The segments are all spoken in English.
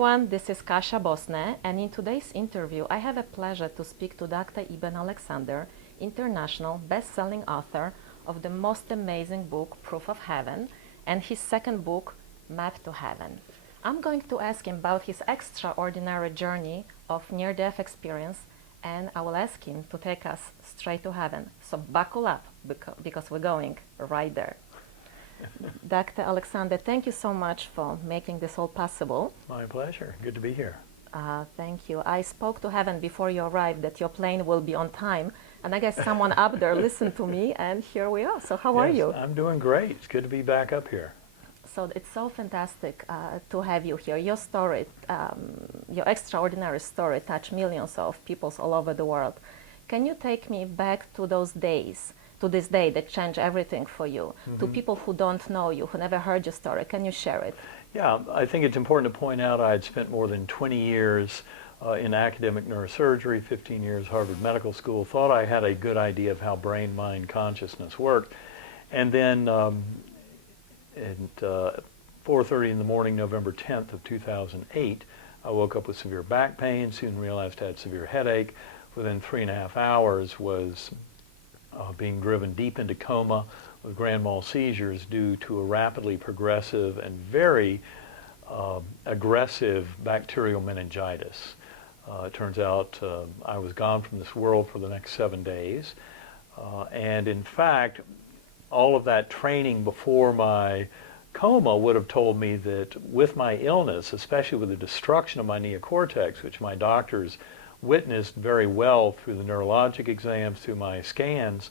everyone, this is Kasia Bosne, and in today's interview I have a pleasure to speak to Dr. Eben Alexander, international best-selling author of the most amazing book, Proof of Heaven, and his second book, Map to Heaven. I'm going to ask him about his extraordinary journey of near-death experience, and I will ask him to take us straight to heaven. So buckle up, because we're going right there. Dr. Alexander, thank you so much for making this all possible. My pleasure. Good to be here. Thank you. I spoke to heaven before you arrived that your plane will be on time, and I guess someone up there listened to me, and here we are. So how are you? I'm doing great. It's good to be back up here. So it's so fantastic to have you here. Your story, your extraordinary story, touched millions of people all over the world. Can you take me back to those days, to this day that changed everything for you, to people who don't know you, who never heard your story? Can you share it? Yeah, I think it's important to point out I had spent more than 20 years in academic neurosurgery, 15 years Harvard Medical School, thought I had a good idea of how brain-mind consciousness worked. And then at 4:30 in the morning, November 10th of 2008, I woke up with severe back pain, soon realized I had severe headache. Within 3.5 hours was being driven deep into coma with grand mal seizures due to a rapidly progressive and very aggressive bacterial meningitis. It turns out I was gone from this world for the next 7 days. And in fact, all of that training before my coma would have told me that with my illness, especially with the destruction of my neocortex, which my doctors witnessed very well through the neurologic exams, through my scans,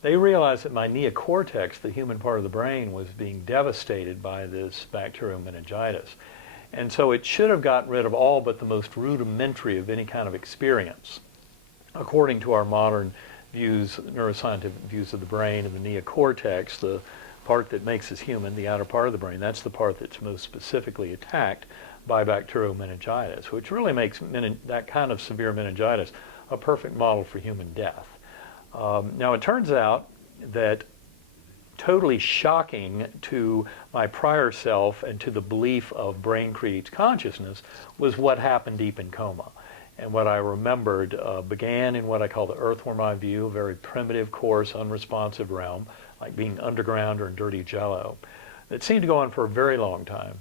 they realized that my neocortex, the human part of the brain, was being devastated by this bacterial meningitis. And so it should have gotten rid of all but the most rudimentary of any kind of experience, according to our modern views, neuroscientific views of the brain and the neocortex, the part that makes us human, the outer part of the brain. That's the part that's most specifically attacked by bacterial meningitis, which really makes that kind of severe meningitis a perfect model for human death. Now it turns out that totally shocking to my prior self and to the belief of brain creates consciousness was what happened deep in coma. And what I remembered began in what I call the earthworm eye view, a very primitive, coarse, unresponsive realm, like being underground or in dirty jello. It seemed to go on for a very long time.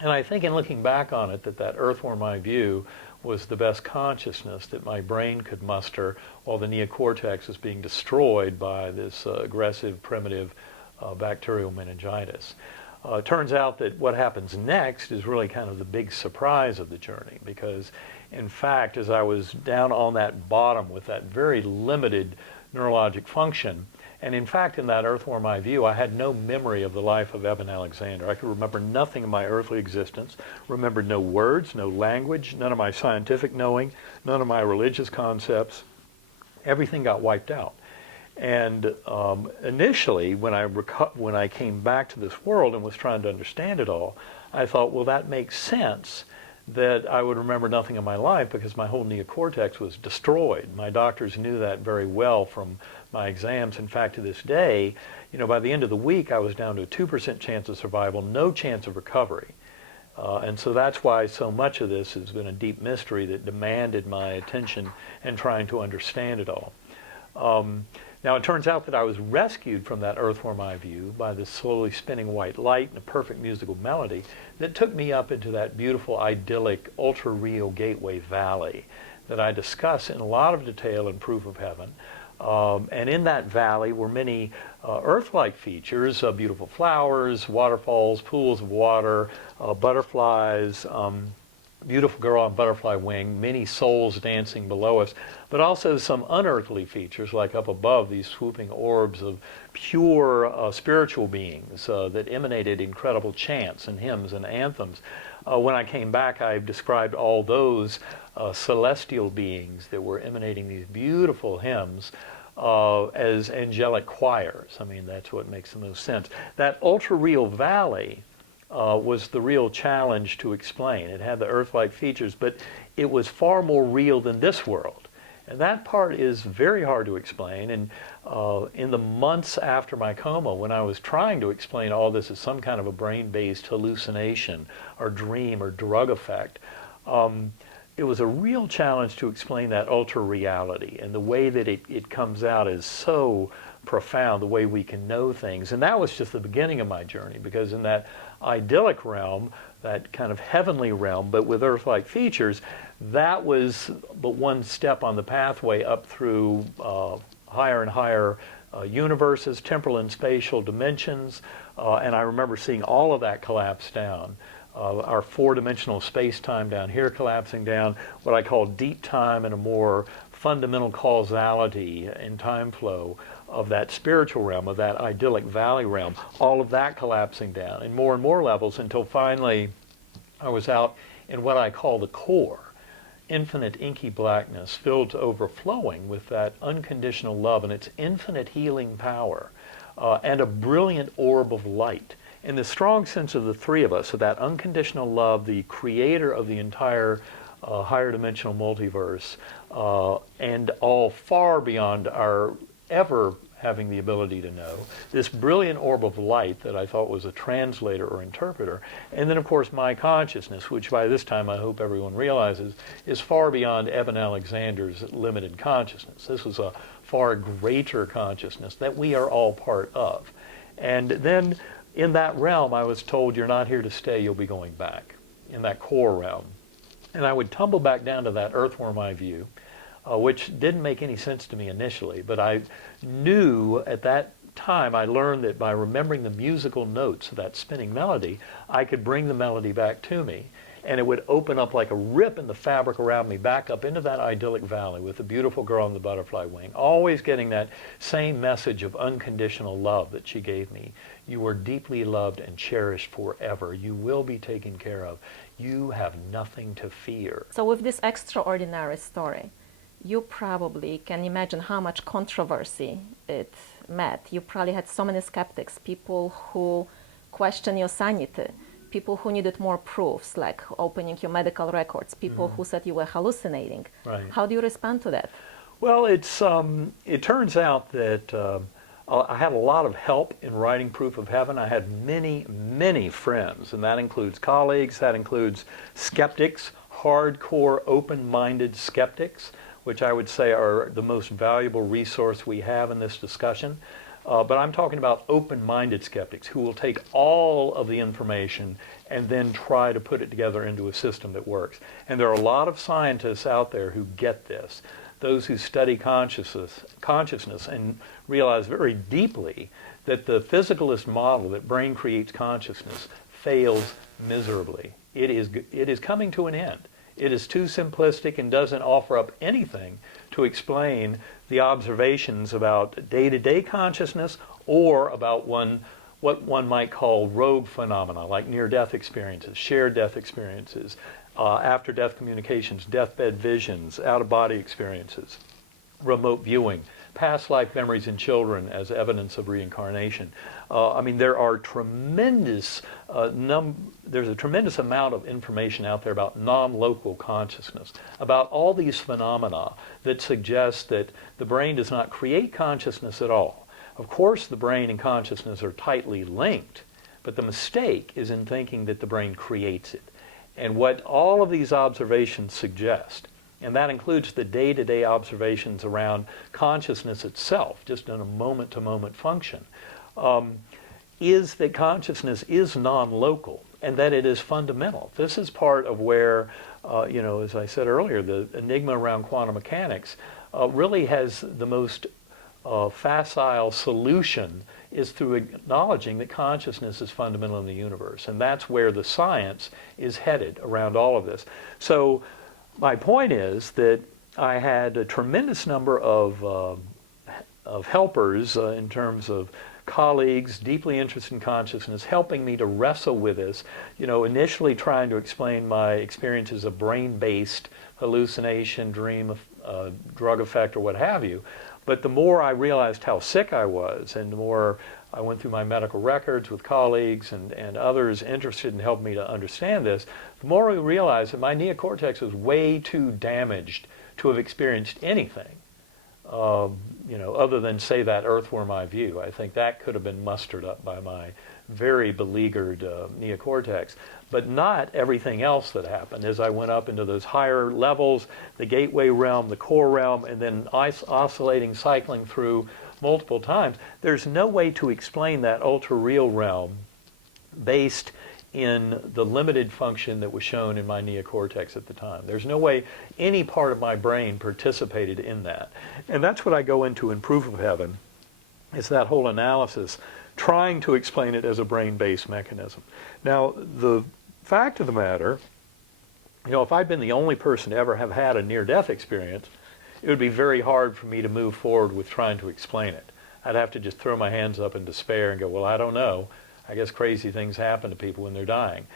And I think in looking back on it, that earthworm eye view was the best consciousness that my brain could muster while the neocortex was being destroyed by this aggressive, primitive bacterial meningitis. It turns out that what happens next is really kind of the big surprise of the journey, because in fact, as I was down on that bottom with that very limited neurologic function, and in fact, in that earthworm eye view, I had no memory of the life of Eben Alexander. I could remember nothing of my earthly existence, remembered no words, no language, none of my scientific knowing, none of my religious concepts. Everything got wiped out. And initially, when I came back to this world and was trying to understand it all, I thought, well, that makes sense that I would remember nothing of my life because my whole neocortex was destroyed. My doctors knew that very well from my exams. In fact, to this day, by the end of the week, I was down to a 2% chance of survival, no chance of recovery. And so that's why so much of this has been a deep mystery that demanded my attention and trying to understand it all. Now, it turns out that I was rescued from that earthworm eye view by this slowly spinning white light and a perfect musical melody that took me up into that beautiful, idyllic, ultra-real Gateway Valley that I discuss in a lot of detail in Proof of Heaven. And in that valley were many Earth-like features, beautiful flowers, waterfalls, pools of water, butterflies, beautiful girl on butterfly wing, many souls dancing below us, but also some unearthly features like up above, these swooping orbs of pure spiritual beings that emanated incredible chants and hymns and anthems. When I came back, I described all those celestial beings that were emanating these beautiful hymns as angelic choirs. I mean, that's what makes the most sense. That ultra-real valley was the real challenge to explain. It had the Earth-like features, but it was far more real than this world. And that part is very hard to explain. And in the months after my coma, when I was trying to explain all this as some kind of a brain-based hallucination or dream or drug effect, it was a real challenge to explain that ultra-reality. And the way that it comes out is so profound, the way we can know things. And that was just the beginning of my journey, because in that idyllic realm, that kind of heavenly realm, but with Earth-like features, that was but one step on the pathway up through higher and higher universes, temporal and spatial dimensions, and I remember seeing all of that collapse down. Our four-dimensional space-time down here collapsing down, what I call deep time and a more fundamental causality in time flow of that spiritual realm, of that idyllic valley realm, all of that collapsing down in more and more levels until finally I was out in what I call the core, infinite inky blackness filled to overflowing with that unconditional love and its infinite healing power, and a brilliant orb of light. In the strong sense of the three of us, of that unconditional love, the creator of the entire higher dimensional multiverse, and all far beyond our ever having the ability to know, this brilliant orb of light that I thought was a translator or interpreter, and then of course my consciousness, which by this time I hope everyone realizes is far beyond Eben Alexander's limited consciousness. This was a far greater consciousness that we are all part of. And then in that realm I was told, you're not here to stay, you'll be going back, in that core realm. And I would tumble back down to that earthworm eye view, which didn't make any sense to me initially, but I knew at that time, I learned that by remembering the musical notes of that spinning melody, I could bring the melody back to me, and it would open up like a rip in the fabric around me back up into that idyllic valley with the beautiful girl on the butterfly wing, always getting that same message of unconditional love that she gave me. You are deeply loved and cherished forever. You will be taken care of. You have nothing to fear. So with this extraordinary story, you probably can imagine how much controversy it met. You probably had so many skeptics, people who question your sanity, people who needed more proofs, like opening your medical records, people who said you were hallucinating. Right. How do you respond to that? Well, it turns out that I had a lot of help in writing Proof of Heaven. I had many, many friends, and that includes colleagues, that includes skeptics, hardcore, open-minded skeptics, which I would say are the most valuable resource we have in this discussion. But I'm talking about open-minded skeptics who will take all of the information and then try to put it together into a system that works. And there are a lot of scientists out there who get this, those who study consciousness and realize very deeply that the physicalist model that brain creates consciousness fails miserably. It is coming to an end. It is too simplistic and doesn't offer up anything to explain the observations about day-to-day consciousness or about what one might call rogue phenomena, like near-death experiences, shared death experiences, after-death communications, deathbed visions, out-of-body experiences, remote viewing, past life memories in children as evidence of reincarnation. I mean, there are tremendous there's a tremendous amount of information out there about non-local consciousness, about all these phenomena that suggest that the brain does not create consciousness at all. Of course, the brain and consciousness are tightly linked, but the mistake is in thinking that the brain creates it. And what all of these observations suggest, and that includes the day-to-day observations around consciousness itself, just in a moment-to-moment function, is that consciousness is non-local and that it is fundamental. This is part of where, as I said earlier, the enigma around quantum mechanics really has the most facile solution is through acknowledging that consciousness is fundamental in the universe. And that's where the science is headed around all of this. So my point is that I had a tremendous number of helpers in terms of colleagues deeply interested in consciousness helping me to wrestle with this, initially trying to explain my experiences of brain-based hallucination, dream, drug effect, or what have you. But the more I realized how sick I was, and the more I went through my medical records with colleagues and others interested in helping me to understand this, the more I realized that my neocortex was way too damaged to have experienced anything, other than, say, that earthworm eye view. I think that could have been mustered up by my very beleaguered neocortex, but not everything else that happened as I went up into those higher levels, the gateway realm, the core realm, and then oscillating, cycling through multiple times. There's no way to explain that ultra-real realm based in the limited function that was shown in my neocortex at the time. There's no way any part of my brain participated in that. And that's what I go into in Proof of Heaven, is that whole analysis, trying to explain it as a brain-based mechanism. Now, the fact of the matter, if I'd been the only person to ever have had a near-death experience, it would be very hard for me to move forward with trying to explain it. I'd have to just throw my hands up in despair and go, well, I don't know. I guess crazy things happen to people when they're dying.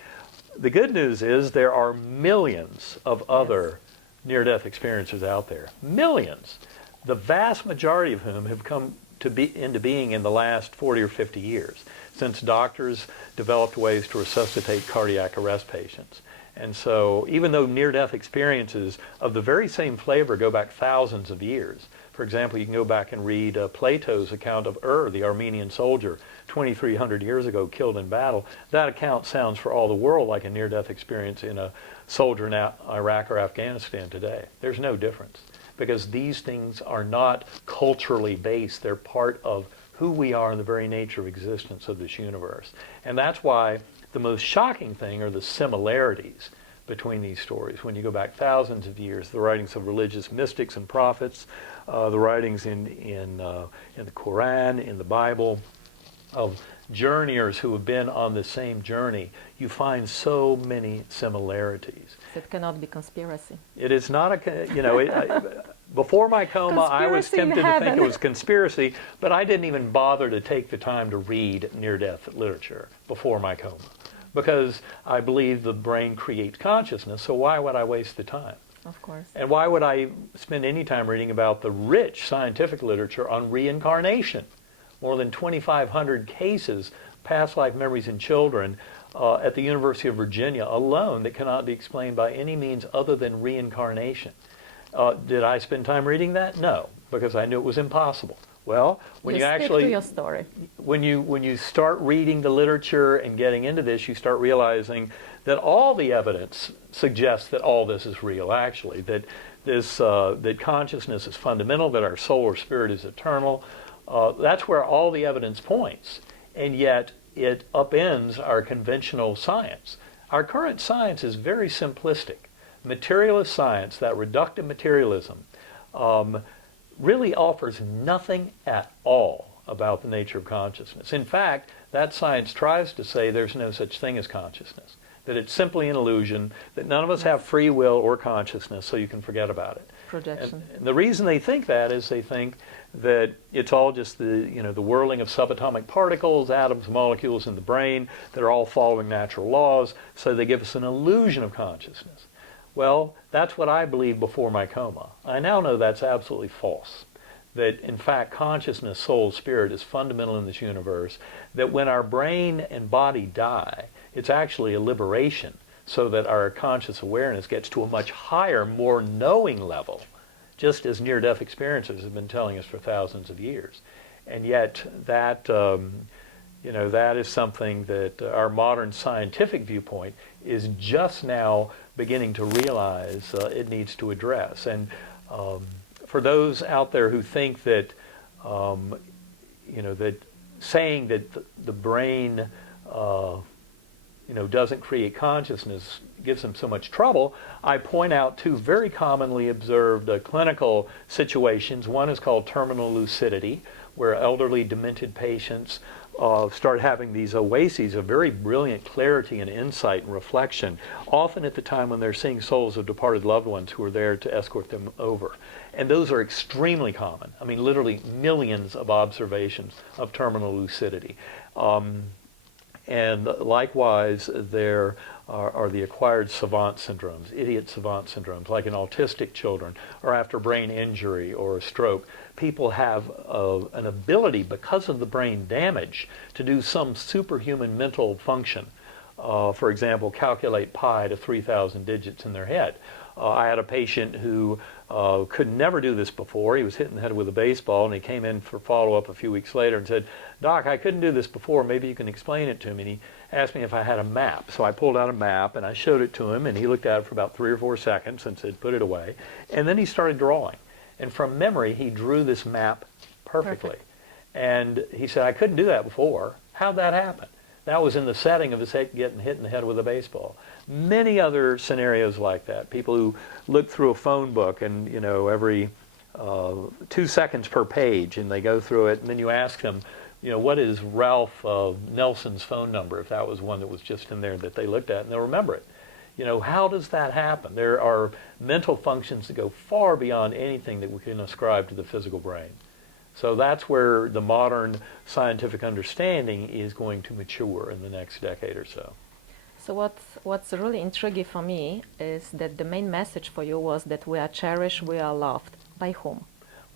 The good news is there are millions of other near-death experiences out there. Millions. The vast majority of whom have come into being in the last 40 or 50 years, since doctors developed ways to resuscitate cardiac arrest patients. And so even though near-death experiences of the very same flavor go back thousands of years, for example, you can go back and read Plato's account of the Armenian soldier, 2,300 years ago, killed in battle. That account sounds for all the world like a near-death experience in a soldier in Iraq or Afghanistan today. There's no difference, because these things are not culturally based. They're part of who we are and the very nature of existence of this universe. And that's why the most shocking thing are the similarities between these stories. When you go back thousands of years, the writings of religious mystics and prophets, the writings in the Quran, in the Bible, of journeyers who have been on the same journey, you find so many similarities. It cannot be conspiracy. It is not before my coma, I was tempted to think it was conspiracy, but I didn't even bother to take the time to read near-death literature before my coma, because I believe the brain creates consciousness, so why would I waste the time? Of course. And why would I spend any time reading about the rich scientific literature on reincarnation? More than 2,500 cases, past life memories in children at the University of Virginia alone that cannot be explained by any means other than reincarnation. Did I spend time reading that? No, because I knew it was impossible. Well, when you actually, stick to your story. When you start reading the literature and getting into this, you start realizing that all the evidence suggests that all this is real. Actually, that that consciousness is fundamental, that our soul or spirit is eternal. That's where all the evidence points, and yet it upends our conventional science. Our current science is very simplistic. Materialist science, that reductive materialism, really offers nothing at all about the nature of consciousness. In fact, that science tries to say there's no such thing as consciousness, that it's simply an illusion, that none of us have free will or consciousness, so you can forget about it. Projection. And the reason they think that is they think that it's all just the whirling of subatomic particles, atoms, molecules in the brain that are all following natural laws, so they give us an illusion of consciousness. Well, that's what I believed before my coma. I now know that's absolutely false. That in fact consciousness, soul, spirit is fundamental in this universe, that when our brain and body die, it's actually a liberation, so that our conscious awareness gets to a much higher, more knowing level, just as near-death experiences have been telling us for thousands of years. And yet that, that is something that our modern scientific viewpoint is just now beginning to realize it needs to address. And for those out there who think that, that saying that the brain, doesn't create consciousness gives them so much trouble, I point out two very commonly observed clinical situations. One is called terminal lucidity, where elderly demented patients start having these oases of very brilliant clarity and insight and reflection, often at the time when they're seeing souls of departed loved ones who are there to escort them over. And those are extremely common. I mean, literally millions of observations of terminal lucidity. And likewise, there are the acquired savant syndromes, idiot savant syndromes, like in autistic children, or after brain injury or a stroke. People have an ability, because of the brain damage, to do some superhuman mental function. For example, calculate pi to 3,000 digits in their head. I had a patient who could never do this before. He was hit in the head with a baseball, and he came in for follow-up a few weeks later and said, "Doc, I couldn't do this before. Maybe you can explain it to me." And he asked me if I had a map. So I pulled out a map, and I showed it to him, and he looked at it for about 3 or 4 seconds and said, "Put it away." And then he started drawing. And from memory, he drew this map perfectly. Perfect. And he said, "I couldn't do that before. How'd that happen?" That was in the setting of his head getting hit in the head with a baseball. Many other scenarios like that. People who look through a phone book and, you know, every 2 seconds per page, and they go through it, and then you ask them, you know, what is Ralph Nelson's phone number, if that was one that was just in there that they looked at, and they'll remember it. You know, how does that happen? There are mental functions that go far beyond anything that we can ascribe to the physical brain. So that's where the modern scientific understanding is going to mature in the next decade or so. So what's really intriguing for me is that the main message for you was that we are cherished, we are loved. By whom?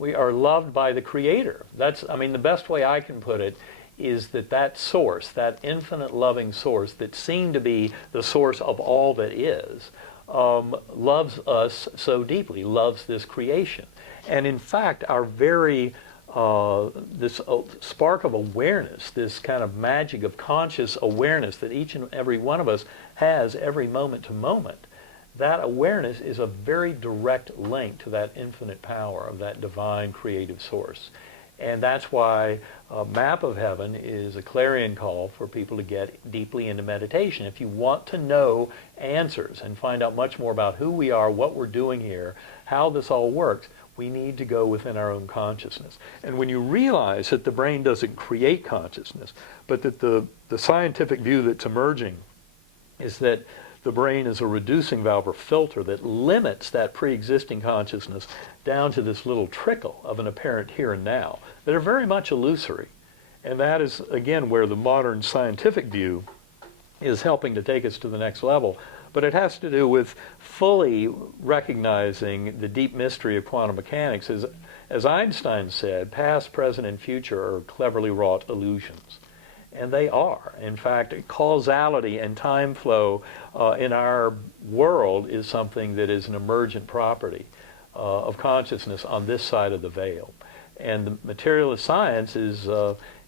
We are loved by the Creator. That's, I mean, the best way I can put it is that that source, that infinite loving source that seemed to be the source of all that is, loves us so deeply, loves this creation. And in fact, our very this spark of awareness, this kind of magic of conscious awareness that each and every one of us has every moment to moment, that awareness is a very direct link to that infinite power of that divine creative source. And that's why Map of Heaven is a clarion call for people to get deeply into meditation. If you want to know answers and find out much more about who we are, what we're doing here, how this all works, we need to go within our own consciousness. And when you realize that the brain doesn't create consciousness, but that the scientific view that's emerging is that the brain is a reducing valve or filter that limits that pre-existing consciousness down to this little trickle of an apparent here and now that are very much illusory. And that is, again, where the modern scientific view is helping to take us to the next level. But it has to do with fully recognizing the deep mystery of quantum mechanics. As Einstein said, past, present, and future are cleverly wrought illusions. And they are. In fact, causality and time flow in our world is something that is an emergent property of consciousness on this side of the veil. And the materialist science is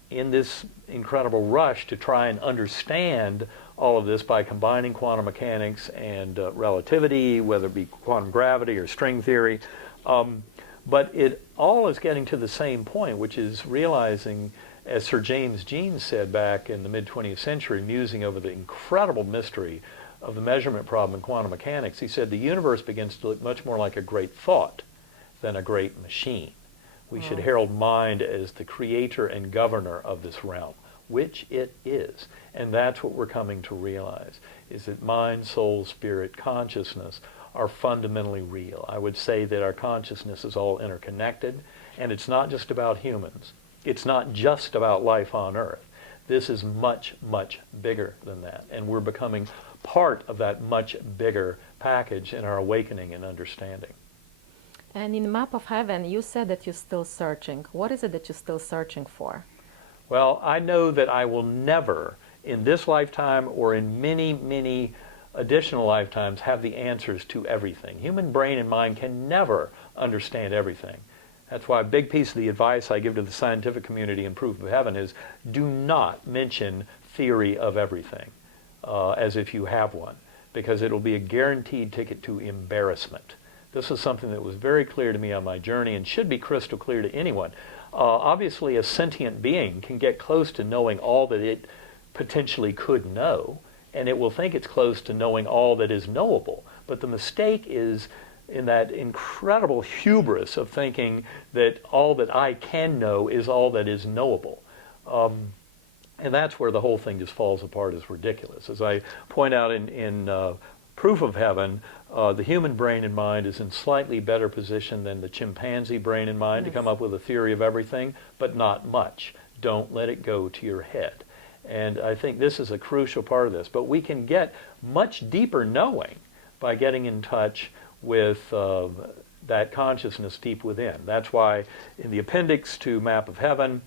in this incredible rush to try and understand all of this by combining quantum mechanics and relativity, whether it be quantum gravity or string theory. But it all is getting to the same point, which is realizing, as Sir James Jeans said back in the mid-20th century, musing over the incredible mystery of the measurement problem in quantum mechanics, he said the universe begins to look much more like a great thought than a great machine. We should herald mind as the creator and governor of this realm, which it is. And that's what we're coming to realize, is that mind, soul, spirit, consciousness are fundamentally real. I would say that our consciousness is all interconnected, and it's not just about humans. It's not just about life on Earth. This is much, much bigger than that. And we're becoming part of that much bigger package in our awakening and understanding. And in Map of Heaven, you said that you're still searching. What is it that you're still searching for? Well, I know that I will never, in this lifetime or in many, many additional lifetimes, have the answers to everything. Human brain and mind can never understand everything. That's why a big piece of the advice I give to the scientific community in Proof of Heaven is do not mention theory of everything as if you have one, because it'll be a guaranteed ticket to embarrassment. This is something that was very clear to me on my journey and should be crystal clear to anyone. Obviously, a sentient being can get close to knowing all that it potentially could know, and it will think it's close to knowing all that is knowable. But the mistake is in that incredible hubris of thinking that all that I can know is all that is knowable. And that's where the whole thing just falls apart, is ridiculous. As I point out in Proof of Heaven, the human brain and mind is in slightly better position than the chimpanzee brain and mind to come up with a theory of everything, but not much. Don't let it go to your head. And I think this is a crucial part of this. But we can get much deeper knowing by getting in touch with that consciousness deep within. That's why in the appendix to Map of Heaven,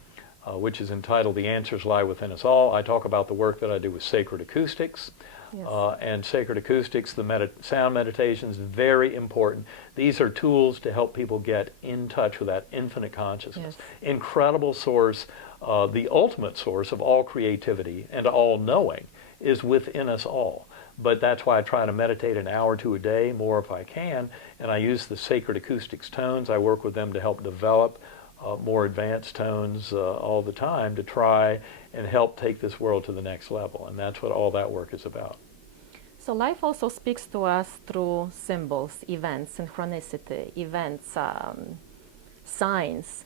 which is entitled The Answers Lie Within Us All, I talk about the work that I do with sacred acoustics. Yes. And sacred acoustics, the sound meditations, very important. These are tools to help people get in touch with that infinite consciousness. Yes. Incredible source, the ultimate source of all creativity and all knowing is within us all. But that's why I try to meditate an hour to a day, more if I can, and I use the sacred acoustics tones. I work with them to help develop more advanced tones all the time to try and help take this world to the next level. And that's what all that work is about. So life also speaks to us through symbols, events, synchronicity, events, signs.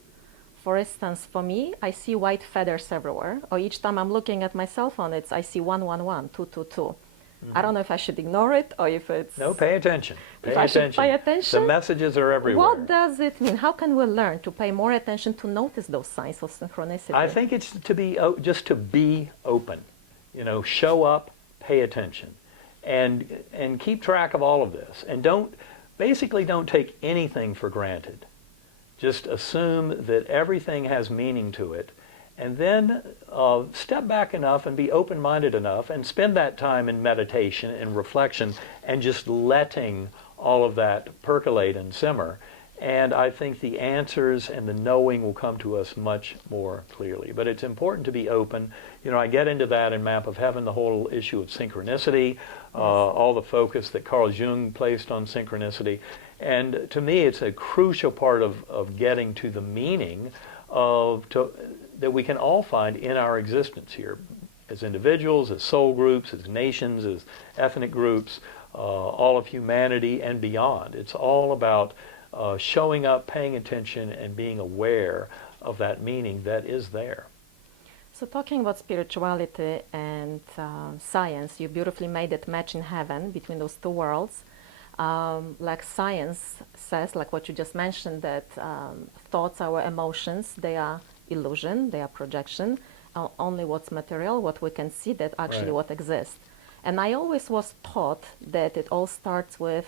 For instance, for me, I see white feathers everywhere, or each time I'm looking at my cell phone, I see 111, 222. I don't know if I should ignore it or if it's... No, pay attention. If I should pay attention? The messages are everywhere. What does it mean? How can we learn to pay more attention to notice those signs of synchronicity? I think it's to be just to be open. You know, show up, pay attention, and keep track of all of this. And basically don't take anything for granted. Just assume that everything has meaning to it. And then step back enough and be open-minded enough and spend that time in meditation and reflection and just letting all of that percolate and simmer. And I think the answers and the knowing will come to us much more clearly. But it's important to be open. You know, I get into that in Map of Heaven, the whole issue of synchronicity, all the focus that Carl Jung placed on synchronicity. And to me, it's a crucial part of getting to the meaning that we can all find in our existence here, as individuals, as soul groups, as nations, as ethnic groups, all of humanity and beyond. It's all about showing up, paying attention, and being aware of that meaning that is there. So talking about spirituality and science, you beautifully made that match in heaven between those two worlds. Like science says, like what you just mentioned, that thoughts, our emotions, they are illusion, they are projection. Only what's material, what we can see, that actually Right. what exists. And I always was taught that it all starts with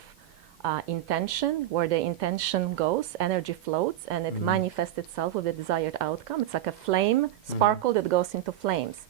intention. Where the intention goes, energy floats, and it manifests itself with the desired outcome. It's like a flame sparkle that goes into flames.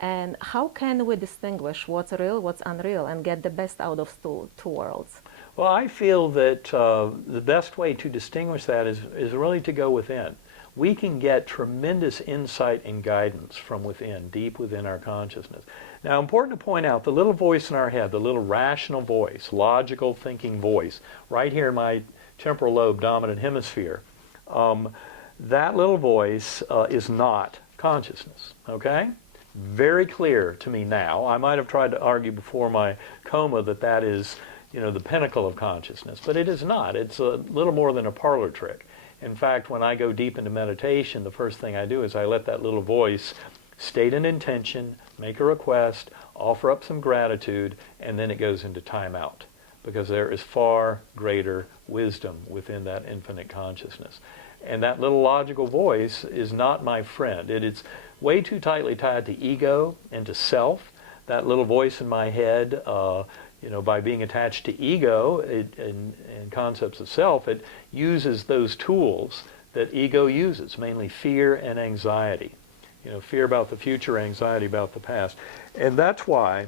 And how can we distinguish what's real, what's unreal, and get the best out of two worlds? Well, I feel that the best way to distinguish that is really to go within. We can get tremendous insight and guidance from within, deep within our consciousness. Now, important to point out, the little voice in our head, the little rational voice, logical thinking voice, right here in my temporal lobe dominant hemisphere, that little voice is not consciousness, okay? Very clear to me now. I might have tried to argue before my coma that that is, you know, the pinnacle of consciousness, but it is not. It's a little more than a parlor trick. In fact, when I go deep into meditation, the first thing I do is I let that little voice state an intention, make a request, offer up some gratitude, and then it goes into timeout, because there is far greater wisdom within that infinite consciousness. And that little logical voice is not my friend. It is way too tightly tied to ego and to self. That little voice in my head, you know, by being attached to ego and concepts of self, it uses those tools that ego uses, mainly fear and anxiety. You know, fear about the future, anxiety about the past. And that's why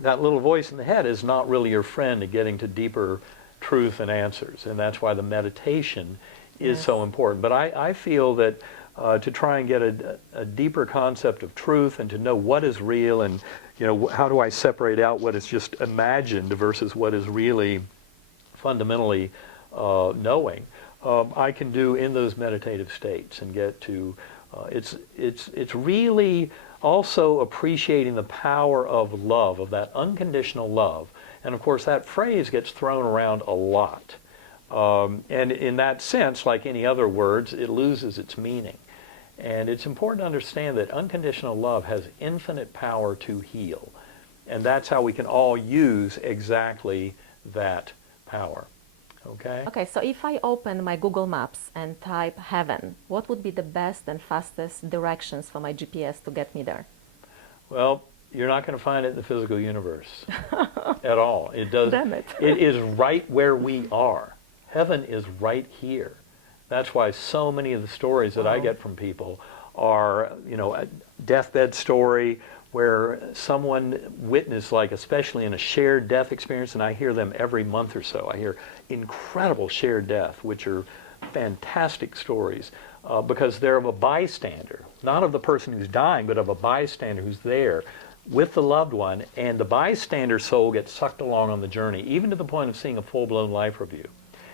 that little voice in the head is not really your friend in getting to deeper truth and answers. And that's why the meditation is so important. But I feel that to try and get a deeper concept of truth and to know what is real and, you know, how do I separate out what is just imagined versus what is really fundamentally knowing, I can do in those meditative states and get to, it's really also appreciating the power of love, of that unconditional love. And of course that phrase gets thrown around a lot. And in that sense, like any other words, it loses its meaning. And it's important to understand that unconditional love has infinite power to heal. And that's how we can all use exactly that power. Okay? Okay, so if I open my Google Maps and type heaven, what would be the best and fastest directions for my GPS to get me there? Well, you're not going to find it in the physical universe at all. It does. Damn it. It is right where we are. Heaven is right here. That's why so many of the stories that I get from people are, you know, a deathbed story where someone witnessed, like especially in a shared death experience, and I hear them every month or so. I hear incredible shared death, which are fantastic stories, because they're of a bystander, not of the person who's dying, but of a bystander who's there with the loved one, and the bystander soul gets sucked along on the journey, even to the point of seeing a full-blown life review.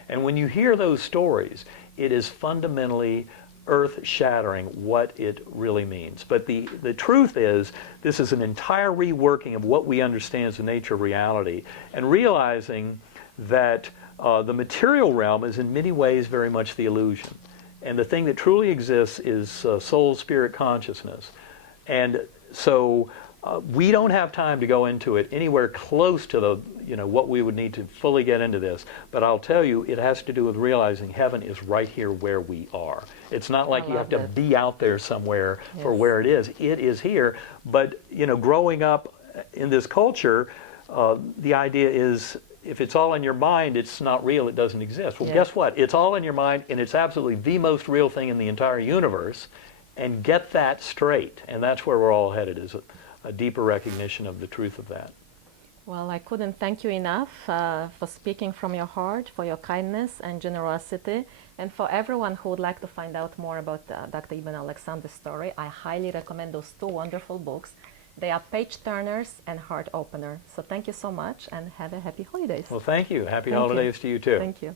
And when you hear those stories, it is fundamentally earth-shattering what it really means. But the truth is, this is an entire reworking of what we understand as the nature of reality, and realizing that the material realm is in many ways very much the illusion. And the thing that truly exists is soul, spirit, consciousness. And so we don't have time to go into it anywhere close to the, what we would need to fully get into this. But I'll tell you, it has to do with realizing heaven is right here where we are. It's not like you have to be out there somewhere for where it is. It is here. But, growing up in this culture, the idea is if it's all in your mind, it's not real, it doesn't exist. Well, guess what? It's all in your mind, and it's absolutely the most real thing in the entire universe. And get that straight. And that's where we're all headed, is a deeper recognition of the truth of that. Well, I couldn't thank you enough for speaking from your heart, for your kindness and generosity. And for everyone who would like to find out more about Dr. Eben Alexander's story, I highly recommend those two wonderful books. They are page turners and heart opener. So thank you so much and have a happy holidays. Well, thank you. Happy holidays to you too. Thank you.